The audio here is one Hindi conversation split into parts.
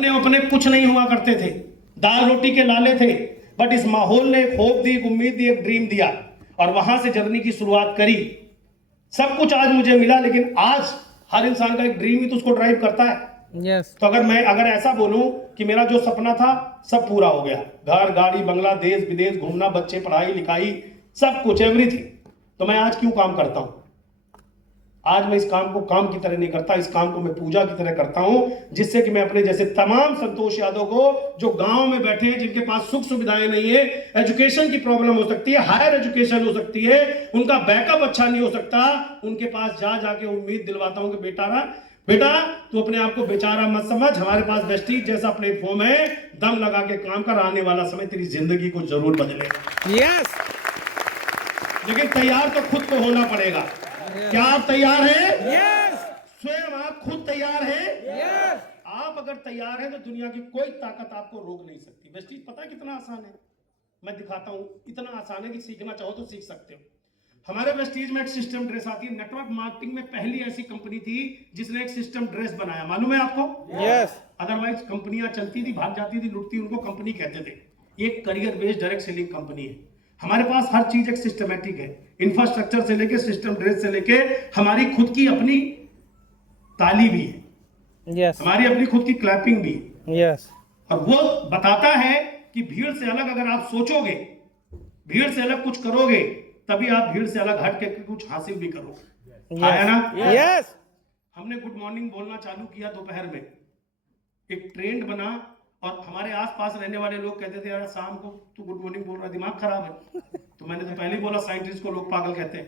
सपने अपने कुछ नहीं हुआ करते थे, दाल रोटी के लाले थे, बट इस माहौल ने एक होप दी, एक उम्मीद दी, एक ड्रीम दिया और वहां से जर्नी की शुरुआत करी। सब कुछ आज मुझे मिला, लेकिन आज हर इंसान का एक ड्रीम ही तो उसको ड्राइव करता है। तो अगर ऐसा बोलूं कि मेरा जो सपना था सब पूरा हो गया, घर गाड़ी बंगला, देश विदेश घूमना, बच्चे पढ़ाई लिखाई, सब कुछ एवरीथिंग, तो मैं आज क्यों काम करता हूं? आज मैं इस काम को काम की तरह नहीं करता, इस काम को मैं पूजा की तरह करता हूं, जिससे कि मैं अपने जैसे तमाम संतोष यादव को जो गांव में बैठे हैं, जिनके पास सुख सुविधाएं नहीं है, एजुकेशन की प्रॉब्लम हो सकती है, हायर एजुकेशन हो सकती है, उनका बैकअप अच्छा नहीं हो सकता, उनके पास जाके उम्मीद दिलवाता हूं कि बेटा तू अपने आप को बेचारा मत समझ, हमारे पास वेस्टीज जैसा प्लेटफॉर्म है, दम लगा के काम कर, आने वाला समय तेरी जिंदगी को जरूर बदलेगा। यस, लेकिन तैयार तो खुद को होना पड़ेगा। क्या आप तैयार हैं? यस, स्वयं आप खुद तैयार हैं? यस। आप अगर तैयार हैं तो दुनिया की कोई ताकत आपको रोक नहीं सकती। वेस्टीज पता है कितना आसान है? मैं दिखाता हूं, इतना आसान है कि सीखना चाहो तो सीख सकते हो। हमारे वेस्टीज में एक सिस्टम ड्रेस आती है, नेटवर्क मार्केटिंग में पहली ऐसी कंपनी थी जिसने एक सिस्टम ड्रेस बनाया, मालूम है आपको? यस। अदरवाइज कंपनियां चलती थी, भाग जाती थी, लुटती, उनको कंपनी कहते थे। ये career based direct selling company है। हमारे पास हर चीज एक सिस्टमैटिक है, इंफ्रास्ट्रक्चर से लेके सिस्टम ड्रेस से लेके हमारी खुद की अपनी ताली भी है, यस, हमारी अपनी खुद की क्लैपिंग भी है। यस। और वो बताता है कि भीड़ से अलग अगर आप सोचोगे, भीड़ से अलग कुछ करोगे, तभी आप भीड़ से अलग हट के कुछ हासिल भी करोगे। आया ना? यस। हमने गुड मॉर्निंग बोलना चालू किया दोपहर में, एक ट्रेंड बना और हमारे आसपास रहने वाले लोग कहते थे यार शाम को तू गुड मॉर्निंग बोल रहा है, दिमाग खराब है। तो मैंने तो पहले ही बोला, साइंटिस्ट को लोग पागल कहते हैं।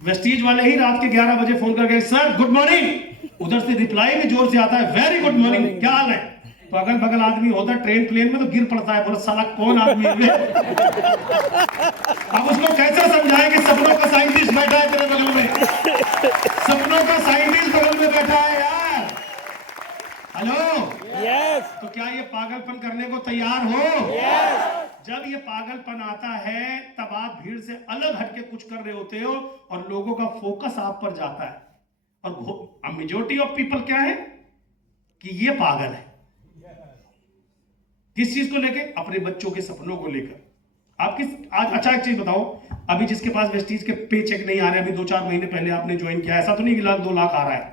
वेस्टीज वाले ही रात के 11 बजे फोन करके सर गुड मॉर्निंग, उधर से रिप्लाई भी जोर से आता है वेरी गुड मॉर्निंग, क्या हाल है? तो अगल बगल आदमी होता है ट्रेन प्लेन में तो गिर पड़ता है, बोला साला कौन आदमी है? अब उसको कैसे समझाएं कि सपनों का साइंटिस्ट बैठा है तेरे बगल में, सपनों का साइंटिस्ट बगल में बैठा है यार। Hello, yes. तो क्या ये पागलपन करने को तैयार हो? यस। जब ये पागलपन आता है तब आप भीड़ से अलग हटके कुछ कर रहे होते हो और लोगों का फोकस आप पर जाता है। और मेजॉरिटी ऑफ पीपल क्या है कि ये पागल है, किस चीज को लेके? अपने बच्चों के सपनों को लेकर। आप किस आज अच्छा एक चीज बताओ, अभी जिसके पास वेस्टीज के पे चेक नहीं आ रहे, अभी 2-4 महीने पहले आपने ज्वाइन किया, ऐसा तो नहीं कि 1-2 लाख आ रहा है,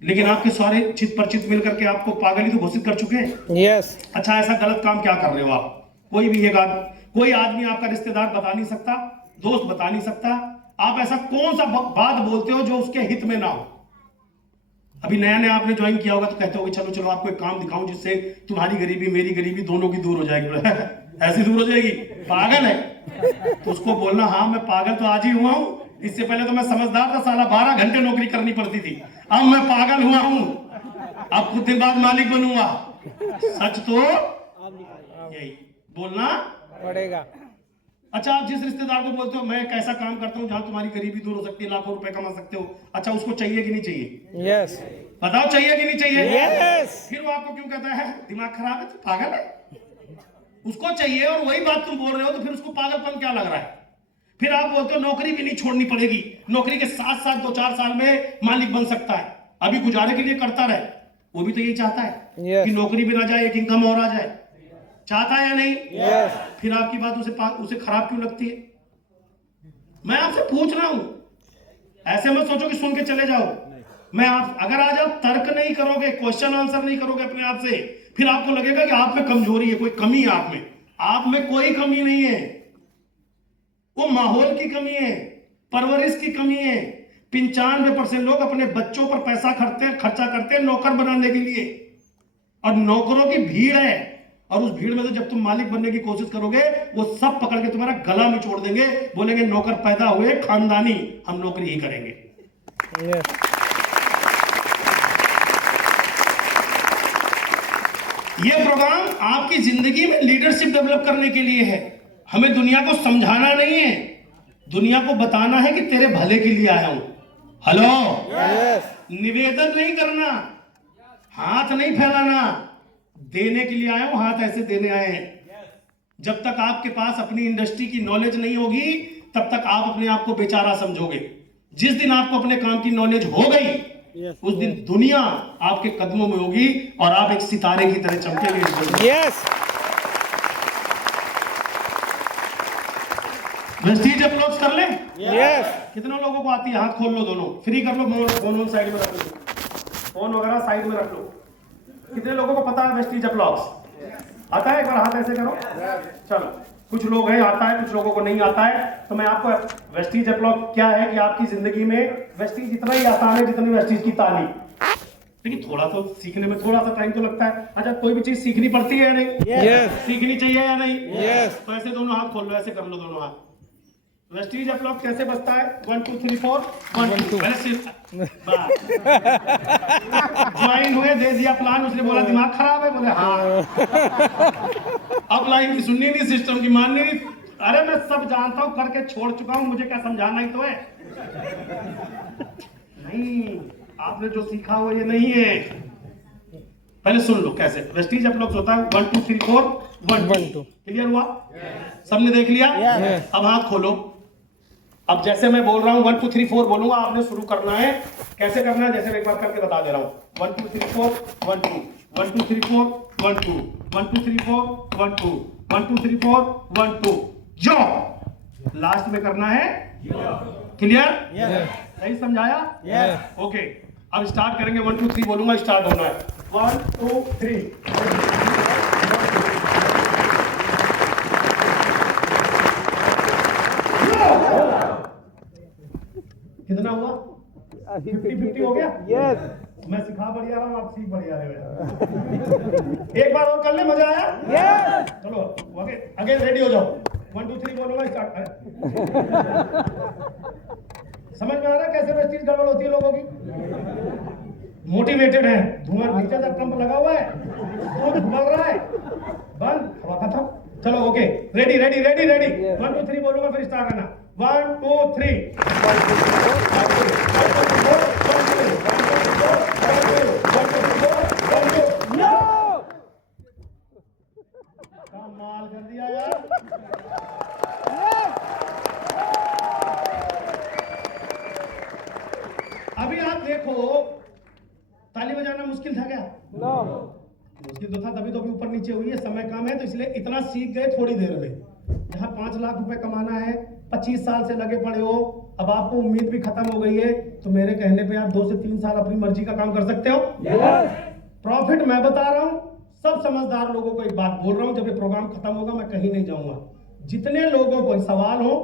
लेकिन आपके सारे चित परिचित मिलकर के आपको पागल ही तो घोषित कर चुके हैं। यस। अच्छा, ऐसा गलत काम क्या कर रहे हो आप? कोई भी एक कोई आदमी आपका रिश्तेदार बता नहीं सकता, दोस्त बता नहीं सकता, आप ऐसा कौन सा बात बोलते हो जो उसके हित में ना हो? अभी नया नया आपने ज्वाइन किया होगा तो कहते हो चलो चलो आपको एक काम दिखाऊं जिससे तुम्हारी गरीबी मेरी गरीबी दोनों की दूर हो जाएगी। ऐसी दूर हो जाएगी? पागल है। तो उसको बोलना हाँ मैं पागल तो आज ही हुआ हूं, इससे पहले तो मैं समझदार था, साला 12 घंटे नौकरी करनी पड़ती थी, अब मैं पागल हुआ हूं, अब कुछ दिन बाद मालिक बनूंगा। सच तो यही बोलना पड़ेगा। अच्छा, आप जिस रिश्तेदार को बोलते हो मैं एक ऐसा काम करता हूं जहां तुम्हारी गरीबी दूर हो सकती है, लाखों रुपए कमा सकते हो, अच्छा उसको चाहिए कि नहीं चाहिए? यस। बताओ चाहिए कि नहीं चाहिए? यस। फिर वो आपको क्यों कहता है दिमाग खराब है, तो पागल है? उसको चाहिए और वही बात तुम बोल रहे हो, तो फिर उसको पागलपन क्या लग रहा है? फिर आप बोलते हो नौकरी भी नहीं छोड़नी पड़ेगी, नौकरी के साथ साथ 2-4 साल में मालिक बन सकता है, अभी गुजारे के लिए करता रहे। वो भी तो यही चाहता है कि नौकरी भी ना जाए, एक इनकम और आ जाए, चाहता है या नहीं? यस। फिर आपकी बात उसे खराब क्यों लगती है? मैं आपसे पूछ रहा हूं, ऐसे मत सोचो कि सुन के चले जाओ। मैं आप अगर आज आप तर्क नहीं करोगे, क्वेश्चन आंसर नहीं करोगे अपने आप से, फिर आपको लगेगा कि आप में कमजोरी है, कोई कमी है आप में कोई कमी नहीं है, वो माहौल की कमी है, परवरिश की कमी है। 95% लोग अपने बच्चों पर पैसा खर्चा करते हैं नौकर बनाने के लिए, और नौकरों की भीड़ है, और उस भीड़ में से जब तुम मालिक बनने की कोशिश करोगे वो सब पकड़ के तुम्हारा गला निचोड़ देंगे, बोलेंगे नौकर पैदा हुए खानदानी, हम नौकरी ही करेंगे। ये प्रोग्राम आपकी जिंदगी में लीडरशिप डेवलप करने के लिए है। हमें दुनिया को समझाना नहीं है, दुनिया को बताना है कि तेरे भले के लिए आया हूं। हेलो, निवेदन नहीं करना, हाथ नहीं फैलाना, देने के लिए आया हूं, हाथ ऐसे देने आए हैं। जब तक आपके पास अपनी इंडस्ट्री की नॉलेज नहीं होगी तब तक आप अपने आप को बेचारा समझोगे। जिस दिन आपको अपने काम की नॉलेज हो गई Yes. उस दिन दुनिया आपके कदमों में होगी और आप एक सितारे की तरह चमकेंगे इस दुनिया में। Yes. वेस्टीज अपलोड कर ले। Yes. कितने लोगों को आती है? हाथ खोल लो दोनों, फ्री कर लो, फोन साइड में रख लो, फोन वगैरह साइड में रख लो। कितने लोगों को पता है वेस्टीज अपलॉक्स आता है? एक बार हाथ ऐसे करो। चलो, कुछ लोग हैं आता है, कुछ लोगों को नहीं आता है। तो मैं आपको वेस्टीज अपलॉक क्या है कि आपकी जिंदगी में वेस्टीज इतना ही आसान है जितनी वेस्टीज की ताली। लेकिन थोड़ा तो सीखने में थोड़ा सा टाइम तो लगता है। अच्छा, कोई भी चीज सीखनी पड़ती है या नहीं? Yes. सीखनी चाहिए या नहीं? Yes. तो ऐसे दोनों हाथ खोल लो, ऐसे कर लो दोनों हाथ। वेस्टीज अपलॉक कैसे बजता है? 1 2 3 4 1 2। पहले सिर्फ ज्वाइन हुए, दे दिया प्लान, उसने बोला दिमाग खराब है, बोले हाँ। अब लाइन की सुननी नहीं, सिस्टम की माननी नहीं। अरे मैं सब जानता हूं, करके छोड़ चुका हूं, मुझे क्या समझाना ही तो है। नहीं, आपने जो सीखा वो ये नहीं है। पहले सुन लो कैसे वेस्टीज अपलॉक्स होता है। 1 2 3 4 1 2। क्लियर हुआ? सबने देख लिया? अब हाथ खोलो। अब जैसे मैं बोल रहा हूं 1 2 3 4 बोलूंगा, आपने शुरू करना है। कैसे करना है जैसे मैं एक बार करके बता दे रहा हूं। 1 2 3 4 1 2 1 2 3 4 1 2 1 2 3 4 1 2 1 2 3 4 1 2 जो लास्ट में करना है। क्लियर? सही समझाया? ओके, अब स्टार्ट करेंगे। 1 2 3 बोलूंगा, स्टार्ट होना है। 1 2 3। कितना हुआ? 50-50 हो गया? Yes. मैं सिखा बढ़िया रहा हूँ, आप सीख बढ़िया रहे हो। एक बार और कर ले, मजा आया? Yes. चलो अगेन रेडी हो जाओ। 1 2 3 बोलूंगा, स्टार्ट है। समझ में आ रहा है कैसे वेस्टीज गड़बड़ होती है लोगों की? मोटिवेटेड है, धुआं नीचे से पंप लगा हुआ है, खून उबल रहा है, बंद, हवा खत्म। चलो okay, ready ready ready ready. 1 2 3 बोलूंगा, फिर स्टार्ट करना। 1 2 3। कमाल कर दिया यार। अभी आप देखो, ताली बजाना मुश्किल था क्या? No. मुश्किल तो था, तभी तो अभी ऊपर नीचे हुई है। समय कम है तो इसलिए इतना सीख गए थोड़ी देर में। जहाँ 5 लाख रुपए कमाना है, 25 साल से लगे पड़े हो, अब आपको उम्मीद भी खत्म हो गई है, तो मेरे कहने पे आप 2 से 3 साल अपनी मर्जी का काम कर सकते हो। प्रॉफिट मैं बता रहा हूँ, सब समझदार लोगों को एक बात बोल रहा हूँ, जब ये प्रोग्राम खत्म होगा मैं कहीं नहीं जाऊंगा। जितने लोगों को सवाल हो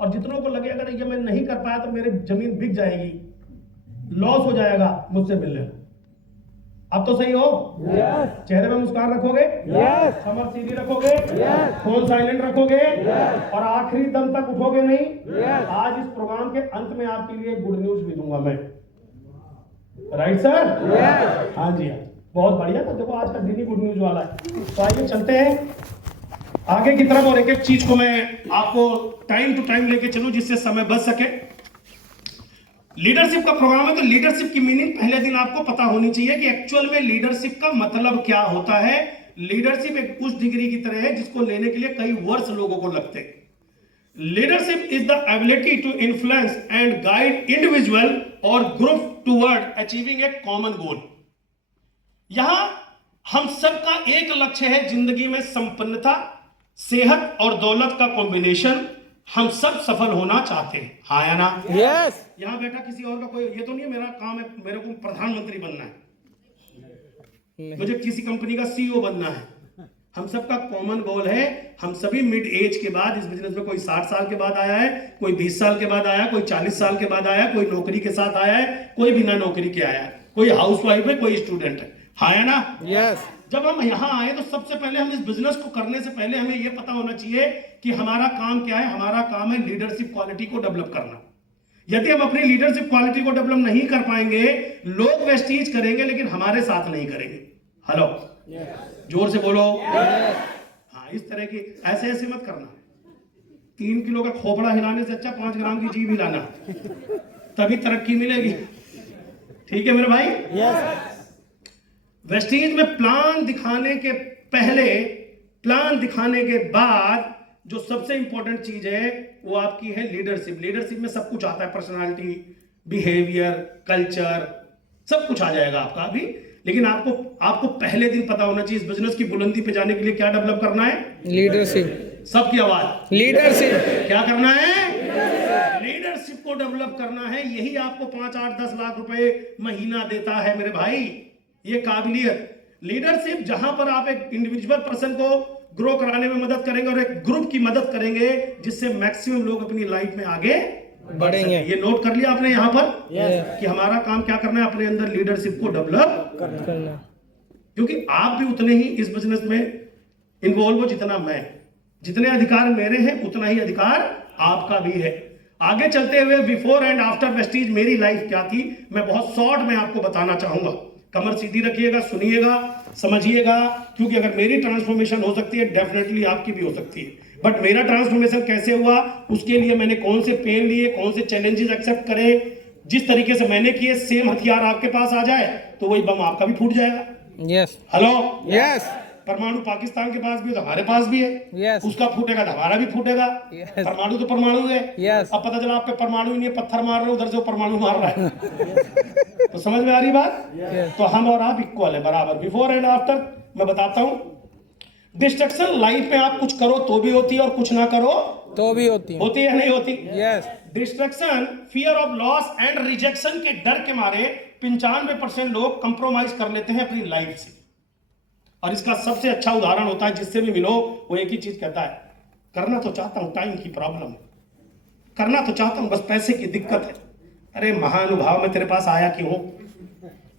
और जितनों को लगे अगर ये मैं नहीं कर पाया तो मेरी जमीन बिक जाएगी, लॉस हो जाएगा, मुझसे मिलने। अब तो सही हो? चेहरे पे मुस्कान रखोगे? कमर सीधी रखोगे? फोन साइलेंट रखोगे? और आखिरी दम तक उठोगे नहीं? आज इस प्रोग्राम के अंत में आपके लिए गुड न्यूज भी दूंगा मैं। Right sir? हाँ जी, हाँ, बहुत बढ़िया। तो देखो आज का दिन ही गुड न्यूज वाला है। तो आइए चलते हैं आगे की तरफ और एक एक चीज को मैं आपको टाइम टू टाइम लेके चलूं जिससे समय बच सके। लीडरशिप का प्रोग्राम है तो लीडरशिप की मीनिंग पहले दिन आपको पता होनी चाहिए कि एक्चुअल में लीडरशिप का मतलब क्या होता है। लीडरशिप एक उच्च डिग्री की तरह है जिसको लेने के लिए कई वर्ष लोगों को लगते हैं। Leadership is the ability to influence and guide individual और group toward achieving a common goal. यहां हम सबका एक लक्ष्य है, जिंदगी में संपन्नता, सेहत और दौलत का कॉम्बिनेशन। हम सब सफल होना चाहते हैं, हाँ या ना? Yes. यहां बैठा किसी और का कोई ये तो नहीं है मेरा काम है मेरे को प्रधानमंत्री बनना है, मुझे किसी कंपनी का सीईओ बनना है। हम सबका कॉमन गोल है। हम सभी मिड एज के बाद इस बिजनेस में, कोई 60 साल के बाद आया है, कोई 20 साल के बाद आया, कोई 40 साल के बाद आया, कोई नौकरी के साथ आया है, कोई बिना नौकरी के आया है, कोई हाउसवाइफ है, कोई स्टूडेंट है, हाँ या ना? Yes. जब हम यहां आए तो सबसे पहले हम इस बिजनेस को करने से पहले हमें यह पता होना चाहिए कि हमारा काम क्या है। हमारा काम है लीडरशिप क्वालिटी को डेवलप करना। यदि हम अपनी लीडरशिप क्वालिटी को डेवलप नहीं कर पाएंगे, लोग वेस्टीज करेंगे लेकिन हमारे साथ नहीं करेंगे। हेलो, जोर से बोलो। हाँ, इस तरह की ऐसे ऐसे मत करना। 3 किलो का खोपड़ा हिलाने से अच्छा 5 ग्राम की जीभ हिलाना, तभी तरक्की मिलेगी। ठीक है मेरे भाई? वेस्टीज में प्लान दिखाने के पहले, प्लान दिखाने के बाद जो सबसे इंपॉर्टेंट चीज है वो आपकी है लीडरशिप। लीडरशिप में सब कुछ आता है, पर्सनालिटी, बिहेवियर, कल्चर, सब कुछ आ जाएगा आपका अभी। लेकिन आपको पहले दिन पता होना चाहिए इस बिजनेस की बुलंदी पे जाने के लिए क्या डेवलप करना है। लीडरशिप, सबकी आवाज, लीडरशिप, क्या करना है? लीडरशिप को डेवलप करना है। यही आपको 5, 8, 10 लाख रुपए महीना देता है मेरे भाई, ये काबिलियत। लीडरशिप जहां पर आप एक इंडिविजुअल पर्सन को ग्रो कराने में मदद करेंगे और एक ग्रुप की मदद करेंगे जिससे मैक्सिमम लोग अपनी लाइफ में आगे बढ़ेंगे। ये नोट कर लिया आपने यहाँ पर कि हमारा काम क्या करना है, अपने अंदर लीडरशिप को डेवलप करना, क्योंकि आप भी उतने ही इस बिजनेस में इन्वॉल्व हो जितना मैं। जितने अधिकार मेरे हैं उतना ही अधिकार आपका भी है। आगे चलते हुए बिफोर एंड आफ्टर वेस्टीज मेरी लाइफ क्या थी, मैं बहुत शॉर्ट में आपको बताना चाहूंगा। कमर सीधी रखिएगा, सुनिएगा, समझिएगा, क्योंकि अगर मेरी ट्रांसफॉर्मेशन हो सकती है डेफिनेटली आपकी भी हो सकती है। बट मेरा ट्रांसफॉर्मेशन कैसे हुआ, उसके लिए मैंने कौन से पेन लिए, कौन से चैलेंजेस एक्सेप्ट करे, जिस तरीके से मैंने किए सेम हथियार आपके पास आ जाए तो वही बम आपका भी फूट जाएगा। यस, हेलो, यस, परमाणु पाकिस्तान के पास भी है तो हमारे पास भी है। Yes. उसका फूटेगा तो हमारा भी फूटेगा। Yes. परमाणु तो परमाणु है। Yes. अब पता चला आप पे परमाणु ही नहीं है, पत्थर मार रहे हो, उधर से वो परमाणु मार रहा है। तो समझ में आ रही बात? Yes. तो हम और आप इक्वल है, बराबर। बिफोर एंड आफ्टर मैं बताता हूं। डिस्ट्रक्शन लाइफ में आप कुछ करो तो भी होती है और कुछ ना करो तो भी होती है। होती है, नहीं होती? Yes, destruction fear of loss and rejection के डर के मारे 95% लोग कंप्रोमाइज कर लेते हैं अपनी लाइफ से। और इसका सबसे अच्छा उदाहरण होता है, जिससे भी मिलो वो एक ही चीज कहता है, करना तो चाहता हूं, टाइम की प्रॉब्लम, करना तो चाहता हूं, बस पैसे की दिक्कत है। अरे महानुभाव, मैं तेरे पास आया क्यों?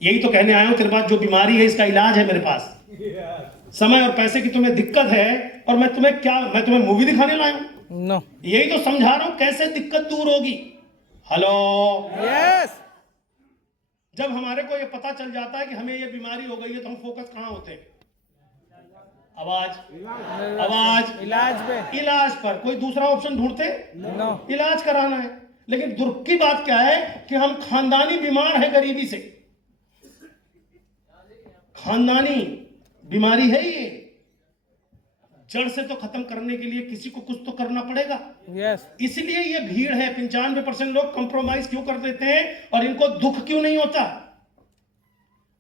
यही तो कहने आया हूं, तेरे पास जो बीमारी है इसका इलाज है मेरे पास। समय और पैसे की तुम्हें दिक्कत है और मैं तुम्हें मूवी दिखाने लाया हूं? नो, यही तो समझा रहा हूं कैसे दिक्कत दूर होगी। हेलो, यस, जब हमारे को ये पता चल जाता है कि हमें ये बीमारी हो गई है तो हम फोकस कहां होते हैं? आवाज, इलाज पे, इलाज पर। कोई दूसरा ऑप्शन ढूंढते? नो, इलाज कराना है। लेकिन दुर्ग की बात क्या है कि हम खानदानी बीमार है गरीबी से। खानदानी बीमारी है ये, जड़ से तो खत्म करने के लिए किसी को कुछ तो करना पड़ेगा। यस, इसलिए ये भीड़ है। 95% लोग कंप्रोमाइज क्यों कर देते हैं और इनको दुख क्यों नहीं होता?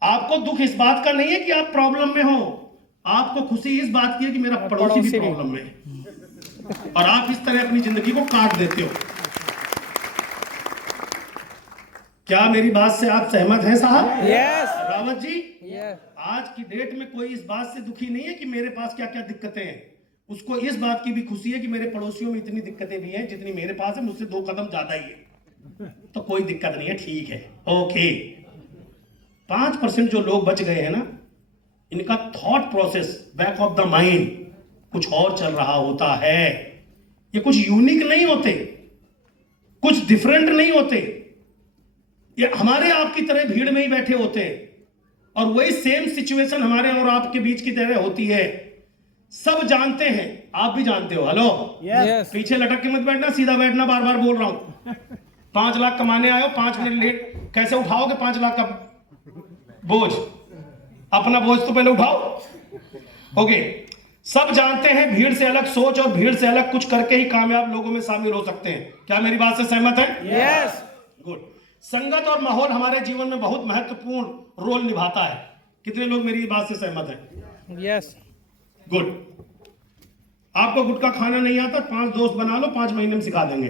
आपको दुख इस बात का नहीं है कि आप प्रॉब्लम में हो, आपको खुशी इस बात की है कि मेरा पड़ोसी भी प्रॉब्लम में है और आप इस तरह अपनी जिंदगी को काट देते हो। क्या मेरी बात से आप सहमत हैं साहब? यस, रावत जी, यस, आज की डेट में कोई इस बात से दुखी नहीं है कि मेरे पास क्या क्या दिक्कतें हैं। उसको इस बात की भी खुशी है कि मेरे पड़ोसियों में इतनी दिक्कतें भी हैं जितनी मेरे पास है, मुझसे 2 कदम ज्यादा ही है, तो कोई दिक्कत नहीं है, ठीक है, ओके। 5% जो लोग बच गए हैं ना, इनका thought process back of the mind कुछ और चल रहा होता है। ये कुछ यूनिक नहीं होते, कुछ डिफरेंट नहीं होते, ये हमारे आपकी तरह भीड़ में ही बैठे होते हैं और वही सेम सिचुएशन हमारे और आपके बीच की तरह होती है। सब जानते हैं, आप भी जानते हो। हेलो, यस, पीछे लटक के मत बैठना, सीधा बैठना, बार बार बोल रहा हूं। 5 लाख कमाने आए हो, 5 मिनट लेट कैसे उठाओगे 5 लाख का बोझ? अपना बोझ तो पहले उठाओ। ओके, सब जानते हैं भीड़ से अलग सोच और भीड़ से अलग कुछ करके ही कामयाब लोगों में शामिल हो सकते हैं। क्या मेरी बात से सहमत है? Yes, good. संगत और माहौल हमारे जीवन में बहुत महत्वपूर्ण रोल निभाता है। कितने लोग मेरी बात से सहमत हैं? Yes, good. आपको गुटखा खाना नहीं आता, 5 दोस्त बना लो, 5 महीने में सिखा देंगे,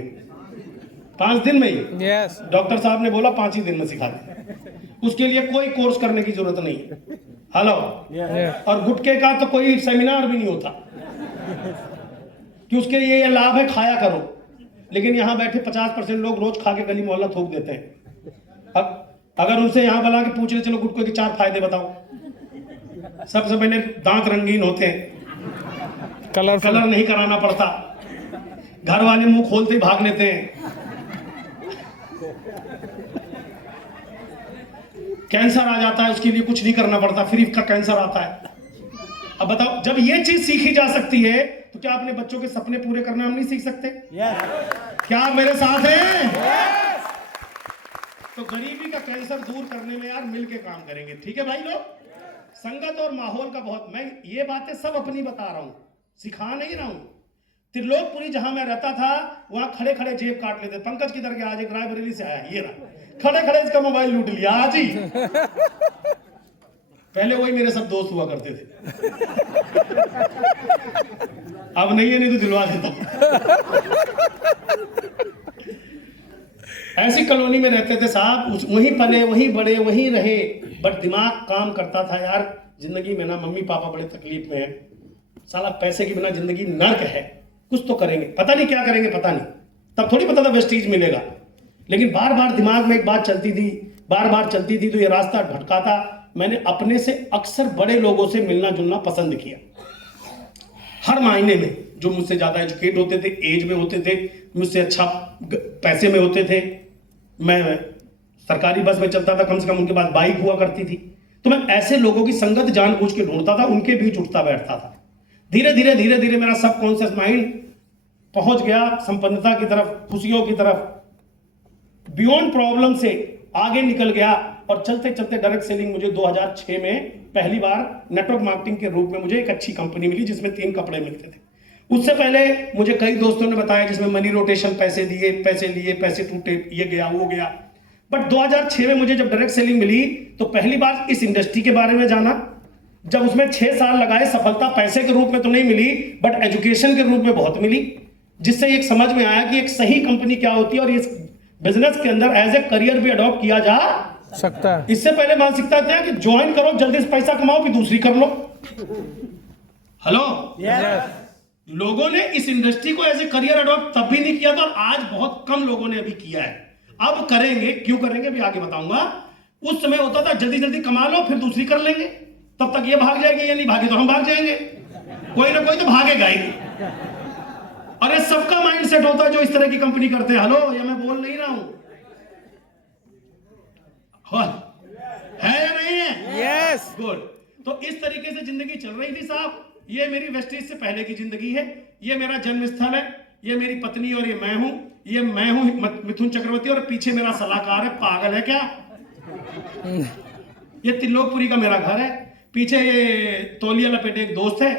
5 दिन में ही। यस, डॉक्टर साहब ने बोला 5 ही दिन में सिखा देंगे, उसके लिए कोई कोर्स करने की जरूरत नहीं है। हेलो, यस, और गुटखे का तो कोई सेमिनार भी नहीं होता कि उसके ये लाभ है, खाया करो। लेकिन यहां बैठे 50% लोग रोज खा के गली मोहल्ला थूक देते हैं। अब अगर उनसे यहां बुला के पूछ रहे, चलो गुटखे के 4 फायदे बताओ, सबसे पहले दांत रंगीन होते हैं, कलर नहीं कराना पड़ता, घर वाले मुंह खोलते ही भाग लेते हैं, कैंसर आ जाता है उसके लिए कुछ नहीं करना पड़ता, फ्री का कैंसर आता है। अब बताओ, जब ये चीज सीखी जा सकती है तो क्या अपने बच्चों के सपने पूरे करना हम नहीं सीख सकते? क्या आप मेरे साथ हैं? तो गरीबी का कैंसर दूर करने में यार मिलके काम करेंगे, ठीक है भाई लोग? संगत और माहौल का बहुत, मैं ये बातें सब अपनी बता रहा हूं, सिखा नहीं रहा हूं। त्रिलोकपुरी जहां मैं रहता था वहां खड़े खड़े जेब काट लेते। पंकज किधर गया? आज एक रायबरेली से आया, ये रहा, खड़े खड़े इसका मोबाइल लूट लिया आज ही। पहले वही मेरे सब दोस्त हुआ करते थे, अब नहीं है, नहीं तो दिलवा देता। ऐसी कॉलोनी में रहते थे साहब, वहीं पले, वहीं बड़े, वहीं रहे, बट दिमाग काम करता था यार। जिंदगी में ना मम्मी पापा बड़े तकलीफ में है, साला पैसे के बिना जिंदगी नर्क है, कुछ तो करेंगे, पता नहीं क्या करेंगे, पता नहीं। तब थोड़ी पता था वेस्टीज मिलेगा, लेकिन बार बार दिमाग में एक बात चलती थी, बार बार चलती थी, तो ये रास्ता भटका था। मैंने अपने से अक्सर बड़े लोगों से मिलना जुलना पसंद किया, हर मायने में। जो मुझसे ज्यादा एजुकेट होते थे, एज में होते थे, मुझसे अच्छा पैसे में होते थे। मैं सरकारी बस में चलता था, कम से कम उनके पास बाइक हुआ करती थी, तो मैं ऐसे लोगों की संगत जानबूझ के ढूंढता था, उनके बीच उठता बैठता था। धीरे धीरे धीरे धीरे मेरा सबकॉन्शियस माइंड पहुंच गया संपन्नता की तरफ, खुशियों की तरफ, बियॉन्ड प्रॉब्लम से आगे निकल गया। और चलते चलते डायरेक्ट सेलिंग मुझे 2006 में पहली बार नेटवर्क मार्केटिंग के रूप में मुझे एक अच्छी कंपनी मिली, जिसमें 3 कपड़े मिलते थे। उससे पहले मुझे कई दोस्तों ने बताया, जिसमें मनी रोटेशन, पैसे दिए, पैसे लिए, पैसे टूटे, ये गया वो गया। बट 2006 में मुझे जब डायरेक्ट सेलिंग मिली, तो पहली बार इस इंडस्ट्री के बारे में जाना। जब उसमें 6 साल लगाए, सफलता पैसे के रूप में तो नहीं मिली, बट एजुकेशन के रूप में बहुत मिली, जिससे एक समझ में आया कि एक सही कंपनी क्या होती है, और इस बिजनेस के अंदर एज ए करियर भी अडॉप्ट किया जा सकता है। इससे पहले मानसिकता था कि ज्वाइन करो, जल्दी से पैसा कमाओ, फिर दूसरी कर लो। हेलो, लोगों ने इस इंडस्ट्री को एज ए करियर अडॉप्ट तब भी नहीं किया था, और आज बहुत कम लोगों ने अभी किया है। अब करेंगे, क्यों करेंगे भी आगे बताऊंगा। उस समय होता था जल्दी जल्दी कमा लो, फिर दूसरी कर लेंगे, तब तक ये भाग जाएगी, ये नहीं भागे तो हम भाग जाएंगे, कोई ना कोई तो भागेगा ही। अरे सबका माइंड सेट होता है जो इस तरह की कंपनी करते हैं। हेलो, ये मैं बोल नहीं रहा हूं, है या नहीं है? Yes, good. तो इस तरीके से जिंदगी चल रही थी साहब। ये मेरी वेस्टीज से पहले की जिंदगी है, ये मेरा जन्म स्थल है, ये मेरी पत्नी और ये मैं हूं, मिथुन चक्रवर्ती, और पीछे मेरा सलाहकार है, पागल है क्या? ये त्रिलोकपुरी का मेरा घर है, पीछे ये तौलिया लपेटे एक दोस्त है,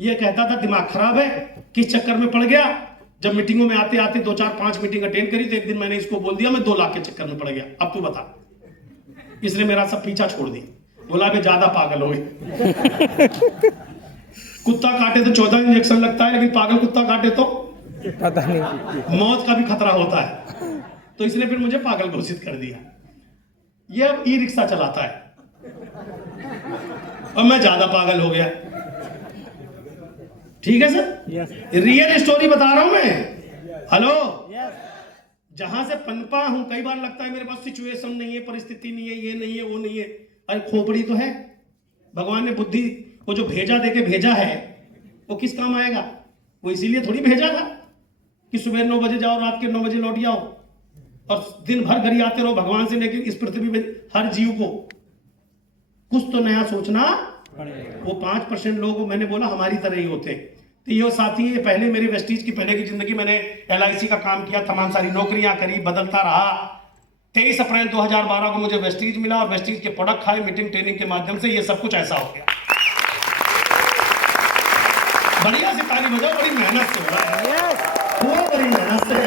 ये कहता था दिमाग खराब है, किस चक्कर में पड़ गया। जब मीटिंगों में आते आते 2 4 5 मीटिंग अटेंड करी, तो एक दिन मैंने इसको बोल दिया मैं 2 लाख के चक्कर में पड़ गया, अब तू बता। इसने मेरा सब पीछा छोड़ दिया, बोला अबे ज्यादा पागल हो गए। कुत्ता काटे तो 14 इंजेक्शन लगता है, लेकिन पागल कुत्ता काटे तो पता नहीं, मौत का भी खतरा होता है। तो इसने फिर मुझे पागल घोषित कर दिया। ये अब ई रिक्शा चलाता है, और मैं ज्यादा पागल हो गया। ठीक है सर, रियल स्टोरी बता रहा हूं मैं। हेलो, जहां से पनपा हूं, कई बार लगता है मेरे पास सिचुएशन नहीं है, परिस्थिति नहीं है, ये नहीं है, वो नहीं है। अरे खोपड़ी तो है, भगवान ने बुद्धि को जो भेजा देके भेजा है, वो किस काम आएगा? वो इसीलिए थोड़ी भेजा था कि सुबह 9 बजे जाओ, रात के 9 बजे लौट जाओ, और दिन भर घर आते रहो भगवान से। लेकिन इस पृथ्वी में हर जीव को कुछ तो नया सोचना। वो 5% लोग, मैंने बोला हमारी तरह ही होते। तो ये साथी, ये पहले मेरी वेस्टीज की पहले की जिंदगी, मैंने LIC का काम किया, तमाम सारी नौकरियां करी, बदलता रहा। 23 अप्रैल 2012 को मुझे वेस्टीज मिला, और वेस्टीज के प्रोडक्ट खाए, मीटिंग ट्रेनिंग के माध्यम से ये सब कुछ ऐसा हो गया। बढ़िया से ताली बजाओ, बड़ी मेहनत से हो रहा है, बड़ी मेहनत से।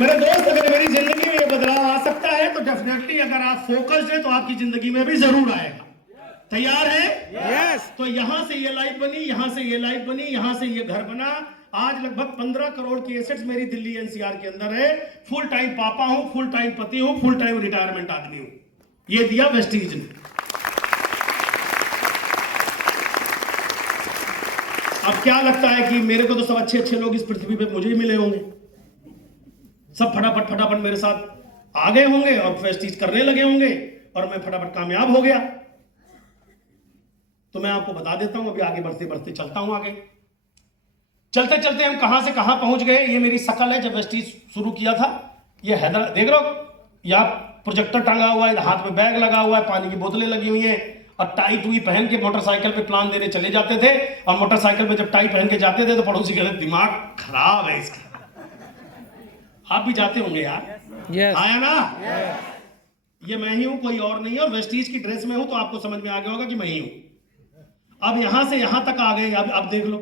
मेरे दोस्त, अगर मेरी जिंदगी में ये बदलाव आ सकता है, तो डेफिनेटली अगर आप फोकस्ड हैं तो आपकी जिंदगी में भी जरूर आएगा। तैयार है? यस। तो यहां से ये लाइफ बनी, यहां से ये लाइफ बनी, यहां से ये घर बना। आज लगभग 15 करोड़ की एसेट्स मेरी दिल्ली NCR के अंदर है। फुल टाइम पापा हूं, फुल टाइम पति हूं, फुल टाइम रिटायरमेंट आदमी हूं। ये दिया वेस्टीज ने। अब क्या लगता है कि मेरे को तो सब अच्छे अच्छे लोग इस पृथ्वी पे मुझे ही मिले होंगे, सब फटाफट फटाफट मेरे साथ आ गए होंगे और वेस्टीज करने लगे होंगे, और मैं फटाफट कामयाब हो गया। तो मैं आपको बता देता हूं, अभी आगे बढ़ते बढ़ते चलता हूं आगे। चलते चलते हम कहां से कहां पहुंच गए। ये मेरी शकल है जब वेस्टीज शुरू किया था। ये हैदर, देख रहे हो, यहाँ प्रोजेक्टर टांगा हुआ है, हाथ में बैग लगा हुआ है, पानी की बोतलें लगी हुई है, और टाई टुई पहन के मोटरसाइकिल पे प्लान देने चले जाते थे। और मोटरसाइकिल पे जब टाई पहन के जाते थे तो पड़ोसी कहते दिमाग खराब है इसका। आप भी जाते होंगे यार, आया ना? ये मैं ही हूं, कोई और नहीं है, और वेस्टीज की ड्रेस में हूं, तो आपको समझ में आ गया होगा कि मैं ही हूं। अब यहां से यहां तक आ गए। अब देख लो,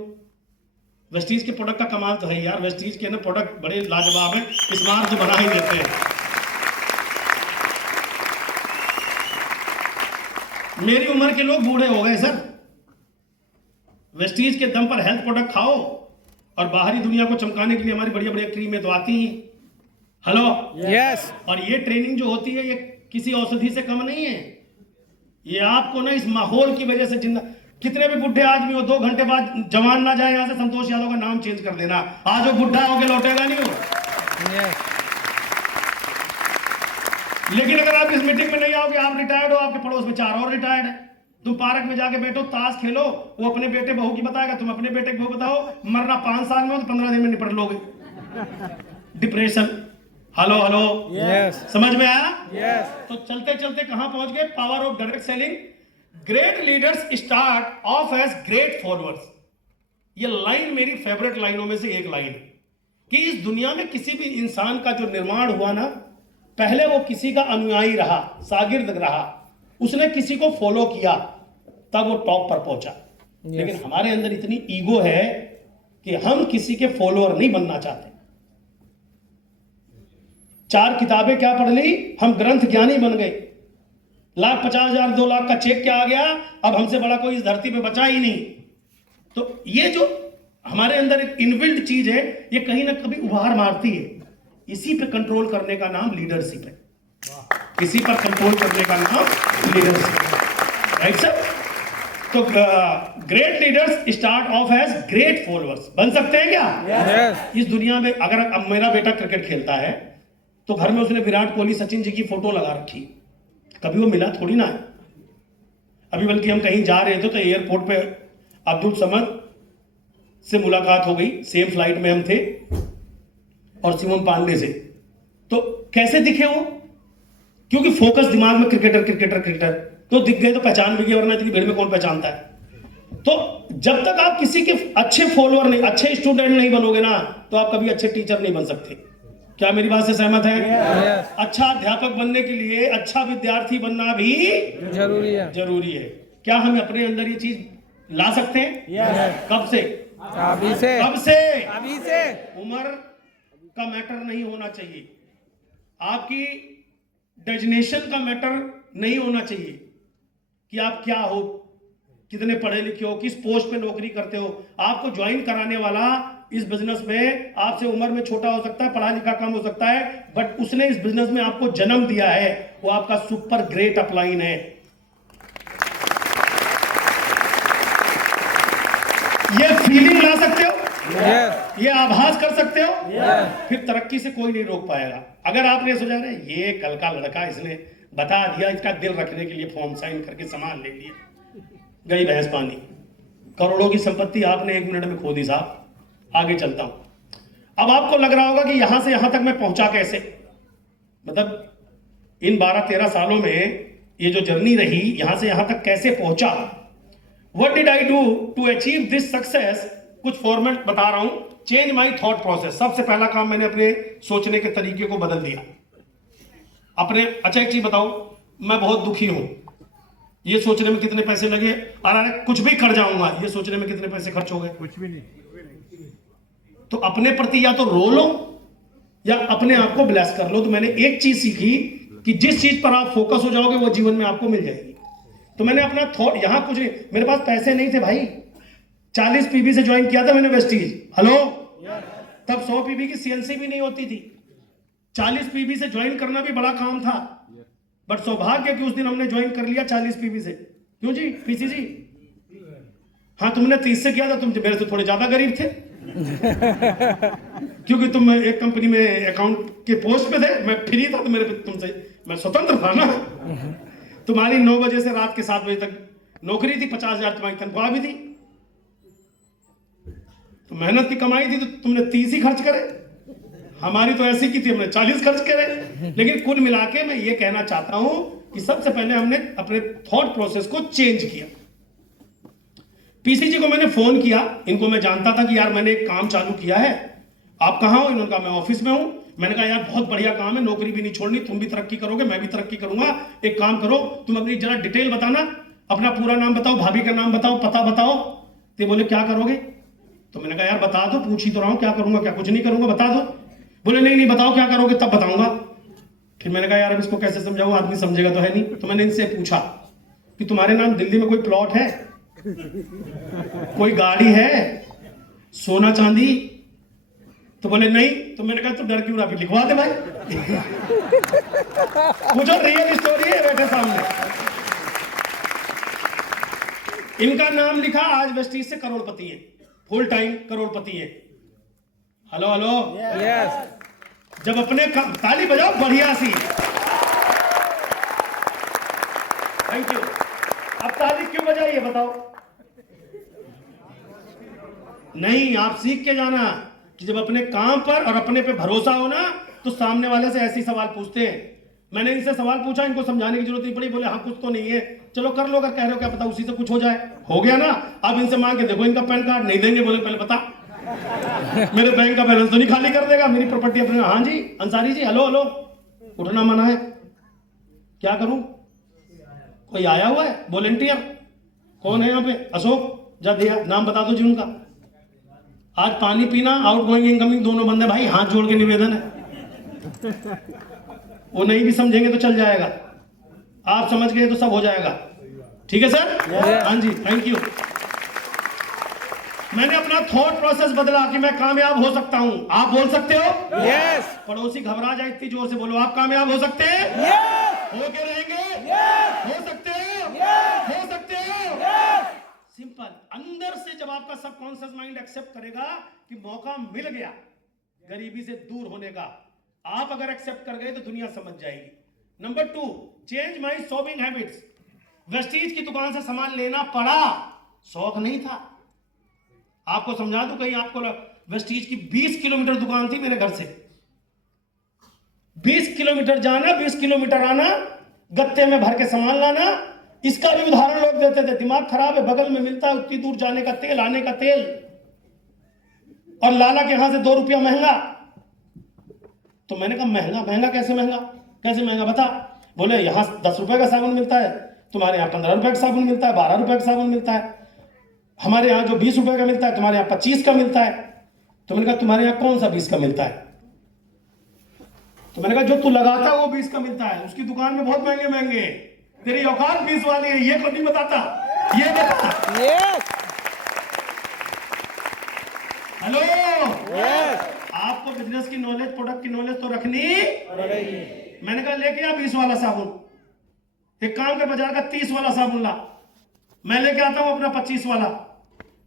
वेस्टीज के प्रोडक्ट का कमाल तो है यार, वेस्टीज के ना प्रोडक्ट बड़े लाजवाब हैं, स्मार्ट जो बना ही देते हैं। मेरी उम्र के लोग बूढ़े हो गए सर, वेस्टीज के दम पर हेल्थ प्रोडक्ट खाओ और बाहरी दुनिया को चमकाने के लिए हमारी बढ़िया बढ़िया क्रीमें तो आती हैं। हेलो, यस, और ये ट्रेनिंग जो होती है ये किसी औषधि से कम नहीं है, ये आपको ना इस माहौल की वजह से जिंदा। कितने भी बुढ़े आदमी हो 2 घंटे बाद जवान ना जाए यहाँ से, संतोष यादव का नाम चेंज कर देना, आज वो बुढ़ा होके लौटेगा नहीं हो। यस, लेकिन अगर आप इस मीटिंग में नहीं आओगे, आप रिटायर्ड हो, आपके पड़ोस में 4 और रिटायर्ड है, तुम पार्क में जाके बैठो ताश खेलो, वो अपने बेटे बहू की बताएगा, तुम अपने बेटे बहू बताओ, मरना 5 साल में हो तो 15 दिन में निपट लोगे। डिप्रेशन। हेलो हेलो, यस, समझ में आया? यस, तो चलते चलते कहां पहुंच गए? Power of direct selling. Great leaders start off as great followers. ये लाइन मेरी फेवरेट लाइनों में से एक लाइन है कि इस दुनिया में किसी भी इंसान का जो निर्माण हुआ ना, पहले वो किसी का अनुयायी रहा, शागिर्द रहा, उसने किसी को फॉलो किया, तब वो टॉप पर पहुंचा। लेकिन हमारे अंदर इतनी ईगो है कि हम किसी के फॉलोअर नहीं बनना चाहते। 4 किताबें क्या पढ़ ली, हम ग्रंथ ज्ञानी बन गए, 1,50,000 2 लाख का चेक क्या आ गया, अब हमसे बड़ा कोई इस धरती पे बचा ही नहीं। तो ये जो हमारे अंदर एक इनबिल्ट चीज है, ये कहीं ना कभी उभार मारती है। इसी पे कंट्रोल करने का नाम लीडरशिप है, इसी पर कंट्रोल करने का नाम लीडरशिप है, राइट सर? तो great leaders start off as great followers. बन सकते हैं क्या? यस, इस दुनिया में अगर अब मेरा बेटा क्रिकेट खेलता है तो घर में उसने विराट कोहली सचिन जी की फोटो लगा रखी, कभी वो मिला थोड़ी ना है। अभी बल्कि हम कहीं जा रहे थे तो एयरपोर्ट पे अब्दुल समद से मुलाकात हो गई, सेम फ्लाइट में हम थे, और शिवम पांडे से। तो कैसे दिखे वो? क्योंकि फोकस दिमाग में क्रिकेटर क्रिकेटर क्रिकेटर, तो दिख गए तो पहचान भी गए, वरना इतनी भीड़ में कौन पहचानता है। तो जब तक आप किसी के अच्छे फॉलोअर नहीं, अच्छे स्टूडेंट नहीं बनोगे ना, तो आप कभी अच्छे टीचर नहीं बन सकते। क्या मेरी बात से सहमत है? यस, अच्छा अध्यापक बनने के लिए अच्छा विद्यार्थी बनना भी जरूरी है। क्या हम अपने अंदर ये चीज ला सकते हैं? यस, कब से? अभी से, कब से? अभी से। उम्र का मैटर नहीं होना चाहिए, आपकी डेजिग्नेशन का मैटर नहीं होना चाहिए कि आप क्या हो, कितने पढ़े लिखे हो, किस पोस्ट पे नौकरी करते हो। आपको ज्वाइन कराने वाला इस बिजनेस में आपसे उम्र में छोटा हो सकता है, पढ़ा लिखा कम हो सकता है, बट उसने इस बिजनेस में आपको जन्म दिया है, वो आपका सुपर ग्रेट अपलाइन है। ये फीलिंग ला सकते हो, यस, ये आभास कर सकते हो, यस, फिर तरक्की से कोई नहीं रोक पाएगा। अगर आपने सोचा रहे ये कल का लड़का, इसने बता दिया, इसका दिल रखने के लिए फॉर्म साइन करके सामान ले लिया, गई भैंस पानी। करोड़ों की संपत्ति आपने 1 मिनट में खो दी साहब। आगे चलता हूं। अब आपको लग रहा होगा कि यहां से यहां तक मैं पहुंचा कैसे, मतलब इन 12-13 सालों में ये जो जर्नी रही, यहां से यहां तक कैसे पहुंचा। What did I do to achieve this success? कुछ फॉर्मेट बता रहा हूं। Change my thought process. सबसे पहला काम, मैंने अपने सोचने के तरीके को बदल दिया। अपने, अच्छा एक चीज बताओ, मैं बहुत दुखी हूं, ये सोचने में कितने पैसे लगे, और अरे कुछ भी कर जाऊंगा, ये सोचने में कितने पैसे खर्च हो गए? कुछ भी नहीं। तो अपने प्रति या तो रो लो या अपने आप को ब्लेस कर लो। तो मैंने एक चीज सीखी कि जिस चीज पर आप फोकस हो जाओगे वो जीवन में आपको मिल जाएगी। तो मैंने अपना थॉट, यहां कुछ नहीं, मेरे पास पैसे नहीं थे भाई, 40 पीबी से ज्वाइन किया था मैंने वेस्टीज। हेलो, तब 100 पीबी की सीएनसी भी नहीं होती थी। 40 पीबी से ज्वाइन करना भी बड़ा काम था, बट सौभाग्य कि उस दिन हमने ज्वाइन कर लिया 40 पीबी से। क्यों जी पीसी जी? हाँ, तुमने 30 से किया था, तुम मेरे से थोड़े ज्यादा गरीब थे क्योंकि तुम एक कंपनी में अकाउंट के पोस्ट पे थे, मैं फ्री था, तो मेरे पे तुमसे मैं स्वतंत्र था ना। तुम्हारी 9 बजे से रात के 7 बजे तक नौकरी थी, 50,000 तुम्हारी तनख्वाह भी थी, तो मेहनत की कमाई थी, तो तुमने 30 ही खर्च करे। हमारी तो ऐसी की थी, हमने 40 खर्च करे। लेकिन कुल मिला के मैं ये कहना चाहता हूं कि सबसे पहले हमने अपने थॉट प्रोसेस को चेंज किया। पीसी जी को मैंने फोन किया, इनको मैं जानता था कि यार मैंने एक काम चालू किया है, आप कहां हो? इन्होंने कहा मैं ऑफिस में हूं। मैंने कहा यार बहुत बढ़िया काम है, नौकरी भी नहीं छोड़नी, तुम भी तरक्की करोगे, मैं भी तरक्की करूंगा। एक काम करो, तुम अपनी जरा डिटेल बताना, अपना पूरा नाम बताओ, भाभी का नाम बताओ, पता बताओ। तो बोले क्या करोगे? तो मैंने कहा यार बता दो, पूछ ही तो रहा हूं, क्या करूंगा, क्या कुछ नहीं करूंगा, बता दो। बोले नहीं नहीं बताओ क्या करोगे तब बताऊंगा। फिर मैंने कहा यार अब इसको कैसे समझाऊं, आदमी समझेगा तो है नहीं। तो मैंने इनसे पूछा कि तुम्हारे नाम दिल्ली में कोई प्लॉट है, कोई गाड़ी है, सोना चांदी? तो बोले नहीं। तो मैंने कहा तो डर क्यों रहा, फिर लिखवा दे भाई। पूछो, रियल स्टोरी है बैठे सामने। इनका नाम लिखा, आज वेस्टीज से करोड़पति है, फुल टाइम करोड़पति है। हेलो हेलो, यस, जब अपने ताली बजाओ बढ़िया सी, थैंक यू। अब ताली क्यों बजाई है बताओ? नहीं, आप सीख के जाना कि जब अपने काम पर और अपने पे भरोसा हो ना तो सामने वाले से ऐसे सवाल पूछते हैं। मैंने इनसे सवाल पूछा, इनको समझाने की जरूरत नहीं पड़ी। बोले हाँ कुछ तो नहीं है, चलो कर लो, अगर कह रहे हो क्या पता उसी से कुछ हो जाए। हो गया ना। अब इनसे मांग के देखो, इनका पैन कार्ड नहीं देंगे। बोले पहले बता, मेरे बैंक का बैलेंस तो नहीं खाली कर देगा, मेरी प्रॉपर्टी अपने। हाँ जी अंसारी जी, हेलो हेलो, उठना मना है, क्या करूं? कोई आया हुआ है वॉलेंटियर? कौन है यहाँ पे? अशोक, जा दिया नाम बता दो जी उनका। आज पानी पीना, आउट गोइंग इनकमिंग दोनों बंदे भाई, हाथ जोड़ के निवेदन है। वो नहीं भी समझेंगे तो चल जाएगा, आप समझ गए तो सब हो जाएगा। ठीक है सर? हाँ जी, थैंक यू। मैंने अपना थॉट प्रोसेस बदला कि मैं कामयाब हो सकता हूं। आप बोल सकते हो? यस, पड़ोसी घबरा जाए इतनी जोर से बोलो, आप कामयाब हो सकते हैं? यस, हो के रहेंगे? हो सकते हो? हो सकते हो? सिंपल। अंदर से जब आपका सबकॉन्शियस माइंड एक्सेप्ट करेगा कि मौका मिल गया गरीबी से दूर होने का, आप अगर एक्सेप्ट कर गए तो दुनिया समझ जाएगी। Number 2, change my shopping habits. Vestige की दुकान से सामान लेना पड़ा, शौक नहीं था। आपको समझा दूं, कहीं आपको वेस्टीज की 20 किलोमीटर दुकान थी मेरे घर से, 20 किलोमीटर जाना, 20 किलोमीटर आना, गत्ते में भर के सामान लाना। इसका भी उदाहरण लोग देते थे, दिमाग खराब है, बगल में मिलता है उतनी दूर जाने का तेल, आने का तेल, और लाला के यहां से 2 रुपया महंगा। तो मैंने कहा महंगा? महंगा कैसे महंगा? कैसे महंगा बता? बोले यहां 10 रुपए का साबुन मिलता है, तुम्हारे यहाँ 15 रुपए का साबुन मिलता है, 12 रुपए का साबुन मिलता है। हमारे यहाँ जो 20 रुपए का मिलता है तुम्हारे यहाँ 25 का मिलता है। तो मैंने कहा तुम्हारे यहाँ कौन सा 20 का मिलता है? तो मैंने कहा जो तू लगाता है वो 20 का मिलता है, उसकी दुकान में बहुत महंगे महंगे, तेरी औकात 20 वाली है, ये को नहीं बताता, ये बताता। यस, हेलो, यस, आपको बिजनेस की नॉलेज, प्रोडक्ट की नॉलेज तो रखनी। मैंने कहा लेके आ 20 वाला साबुन, एक काम कर बाजार का 30 वाला साबुन ला, मैं लेके आता हूं अपना 25 वाला।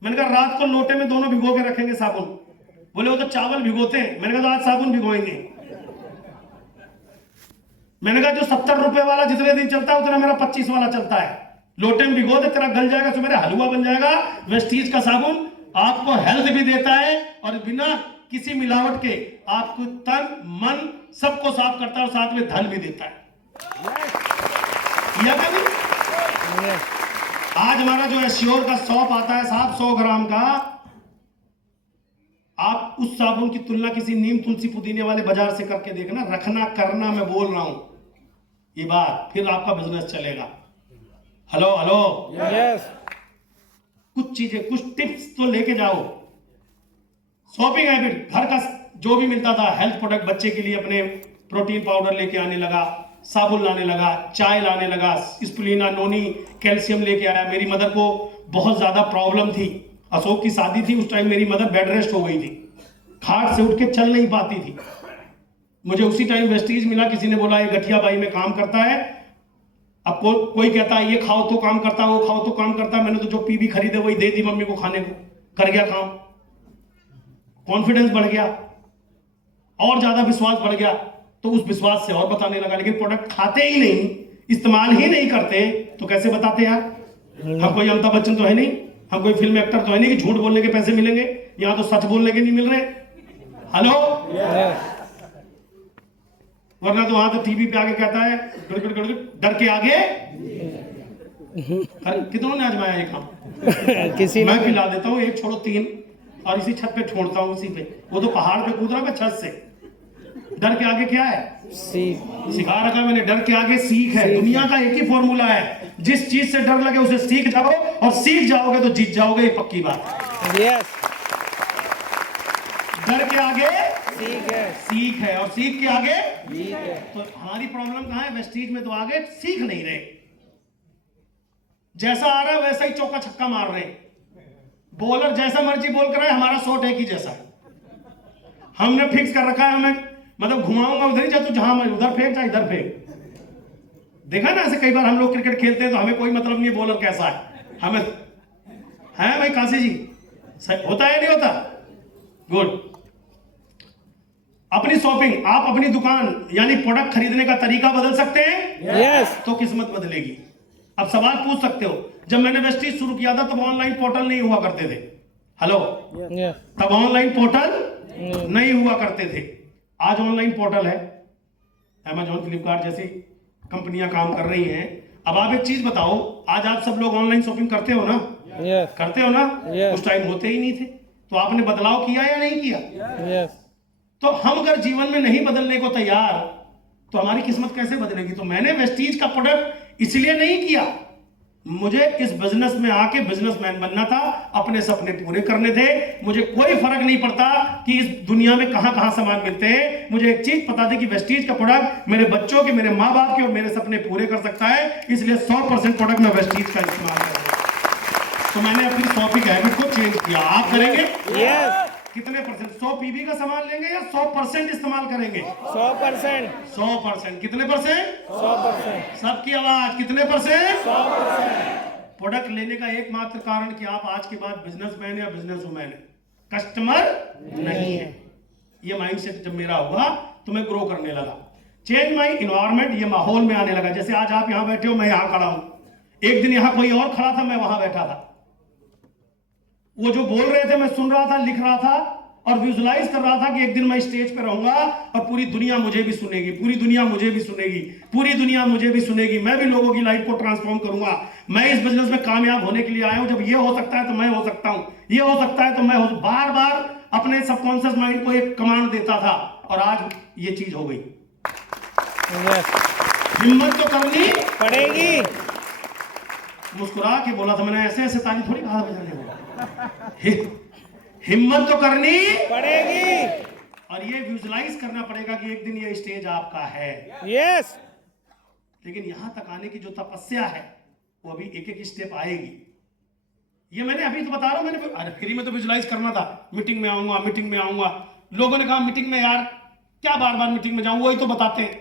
मैंने कहा रात को लोटे में दोनों भिगो के रखेंगे साबुन। बोले वो तो चावल भिगोते हैं। मैंने कहा तो आज साबुन भिगोएंगे। मैंने कहा जो 70 रुपए वाला जितने दिन चलता है उतना मेरा 25 वाला चलता है, लोटे में भिगो दे, तेरा गल जाएगा, मेरा हलवा बन जाएगा। वेस्टीज का साबुन आपको हेल्थ भी देता है और बिना किसी मिलावट के आपको तन मन सबको साफ करता है और साथ में धन भी देता है। यह कभी आज हमारा जो है श्योर का सौंप आता है साहब 100 ग्राम का, आप उस साबुन की तुलना किसी नीम तुलसी पुदीने वाले बाजार से करके देखना, रखना करना मैं बोल रहा हूं ये बात, फिर आपका बिजनेस चलेगा। हेलो हेलो, यस, कुछ चीजें, कुछ टिप्स तो लेके जाओ। शॉपिंग हैबिट, घर का जो भी मिलता था हेल्थ प्रोडक्ट, बच्चे के लिए अपने प्रोटीन पाउडर लेके आने लगा, साबुन लाने लगा, चाय लाने लगा, स्प्लिना, नोनी, कैल्शियम लेके आया। मेरी मदर को बहुत ज्यादा प्रॉब्लम थी, अशोक की शादी थी उस टाइम, मेरी मदर बेड रेस्ट हो गई थी, खाट से उठ के चल नहीं पाती थी। मुझे उसी टाइम वेस्टीज मिला, किसी ने बोला ये गठिया बाई में काम करता है। अब कोई कहता है ये खाओ तो काम करता है, वो खाओ तो काम करता है। मैंने तो जो पीबी खरीदे वही दे दी मम्मी को खाने को, कर गया काम, कॉन्फिडेंस बढ़ गया और ज्यादा विश्वास बढ़ गया, तो उस विश्वास से और बताने लगा। लेकिन प्रोडक्ट खाते ही नहीं, इस्तेमाल ही नहीं करते तो कैसे बताते यार? हम कोई अमिताभ बच्चन तो है नहीं, हम कोई फिल्म एक्टर तो है नहीं कि झूठ बोलने के पैसे मिलेंगे, यहां तो सच बोलने के नहीं मिल रहे। हेलो, वरना तो वहां तो टीवी पे आके कहता है डर के आगे। कितनों ने आजमाया ये काम? किसी मैं पिला देता हूँ, एक छोड़ो 3, और इसी छत पे छोड़ता हूँ, उसी पे। वो तो पहाड़ पे कूद रहा है छत से। डर के आगे क्या है? सिखा रखा मैंने, डर के आगे सीख है। दुनिया का एक ही फॉर्मूला है, जिस चीज से डर लगे उसे सीख जाओ, और सीख जाओगे तो जीत जाओगे, ये पक्की बात। यस, डर के आगे सीख है, सीख है, और सीख के आगे जीत है। तो हमारी प्रॉब्लम कहां है? वेस्टीज में तो आगे सीख नहीं रहे, जैसा आ रहा है वैसा ही चौका छक्का मार रहे हैं। बॉलर जैसा मर्जी बॉल कराए, हमारा शॉट एक ही जैसा है। हमने फिक्स कर रखा है, हमें मतलब घुमाऊंगा उधर ही, जा तू जहां मैं उधर फेंक चाहे इधर फेंक। देखा ना ऐसे कई बार हम लोग क्रिकेट खेलते हैं तो हमें कोई मतलब नहीं है बॉलर कैसा है, हमें है भाई काशी जी, होता है नहीं होता? गुड। अपनी शॉपिंग, आप अपनी दुकान यानी प्रोडक्ट खरीदने का तरीका बदल सकते हैं, यस, तो किस्मत बदलेगी। अब सवाल पूछ सकते हो, जब मैंने वेस्टीज शुरू किया था तब ऑनलाइन पोर्टल नहीं हुआ करते थे। हेलो, यस, तब ऑनलाइन पोर्टल नहीं हुआ करते थे। आज ऑनलाइन पोर्टल है, Amazon, फ्लिपकार्ट जैसी कंपनियां काम कर रही हैं। अब आप एक चीज बताओ, आज आप सब लोग ऑनलाइन शॉपिंग करते हो ना? यस, करते हो ना? Yes. उस टाइम होते ही नहीं थे, तो आपने बदलाव किया या नहीं किया? यस, तो हम अगर जीवन में नहीं बदलने को तैयार, तो हमारी किस्मत कैसे बदलेगी? तो मैंने वेस्टीज का प्रोडक्ट इसलिए नहीं किया, मुझे इस बिजनेस में आके बिजनेसमैन बनना था, अपने सपने पूरे करने थे। मुझे कोई फर्क नहीं पड़ता कि इस दुनिया में कहां कहां सामान मिलते हैं, मुझे एक चीज पता थी कि वेस्टीज का प्रोडक्ट मेरे बच्चों के, मेरे माँ बाप के और मेरे सपने पूरे कर सकता है, इसलिए 100% प्रोडक्ट में वेस्टीज का इस्तेमाल करूंगा। तो मैंने अपनी शॉपिंग हैबिट को चेंज किया। आप करेंगे? यस, कितने परसेंट? 100 पीबी का सामान लेंगे या 100% इस्तेमाल करेंगे? 100%, 100%। कितने परसेंट? 100%, सबकी आवाज, कितने परसेंट? 100%। प्रोडक्ट लेने का एकमात्र कारण कि आप आज के बाद बिजनेसमैन या बिजनेसवुमैन है, कस्टमर नहीं है। ये माइंडसेट जब मेरा हुआ तो मैं ग्रो करने लगा। चेंज माई इन्वायरमेंट, ये माहौल में आने लगा। जैसे आज आप यहां बैठे हो, मैं यहां खड़ा हूं, एक दिन यहां कोई और खड़ा था, मैं वहां बैठा था, वो जो बोल रहे थे मैं सुन रहा था, लिख रहा था और विजुलाइज कर रहा था कि एक दिन मैं स्टेज पे रहूंगा और पूरी दुनिया मुझे भी सुनेगी, पूरी दुनिया मुझे भी सुनेगी, पूरी दुनिया मुझे भी सुनेगी। मैं भी लोगों की लाइफ को ट्रांसफॉर्म करूंगा। मैं इस बिजनेस में कामयाब होने के लिए आया हूं। जब ये हो सकता है तो मैं हो सकता हूं, ये हो सकता है तो मैं हो। बार बार अपने सबकॉन्शियस माइंड को एक कमांड देता था और आज ये चीज हो गई। यस, हिम्मत तो करनी पड़ेगी। मुस्कुरा के बोला था मैंने, ऐसे ऐसे ताली थोड़ी कहा बजाने को। हिम्मत तो करनी पड़ेगी। और ये विजुलाइज करना पड़ेगा कि एक दिन ये स्टेज आपका है। यस, लेकिन यहां तक आने की जो तपस्या है वो अभी एक एक स्टेप आएगी। ये मैंने अभी तो बता रहा हूं, मैंने अरे फ्री में तो विजुलाइज करना था, मीटिंग में आऊंगा, मीटिंग में आऊंगा। लोगों ने कहा मीटिंग में यार क्या बार बार मीटिंग में जाऊं, वही तो बताते हैं,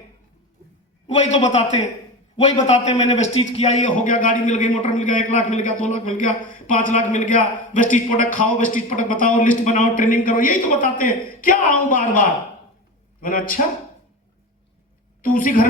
वही तो बताते हैं, वही बताते हैं। मैंने वेस्टीज किया, ये हो गया, गाड़ी मिल गई, मोटर मिल गया, 1 लाख मिल गया, 2 लाख मिल गया, 5 लाख मिल गया, वेस्टीज प्रोडक्ट खाओ, वेस्टीज प्रोडक्ट बताओ, लिस्ट बनाओ, ट्रेनिंग करो, यही तो बताते हैं। क्या आऊं बार बार? मैंने अच्छा, तू उसी घर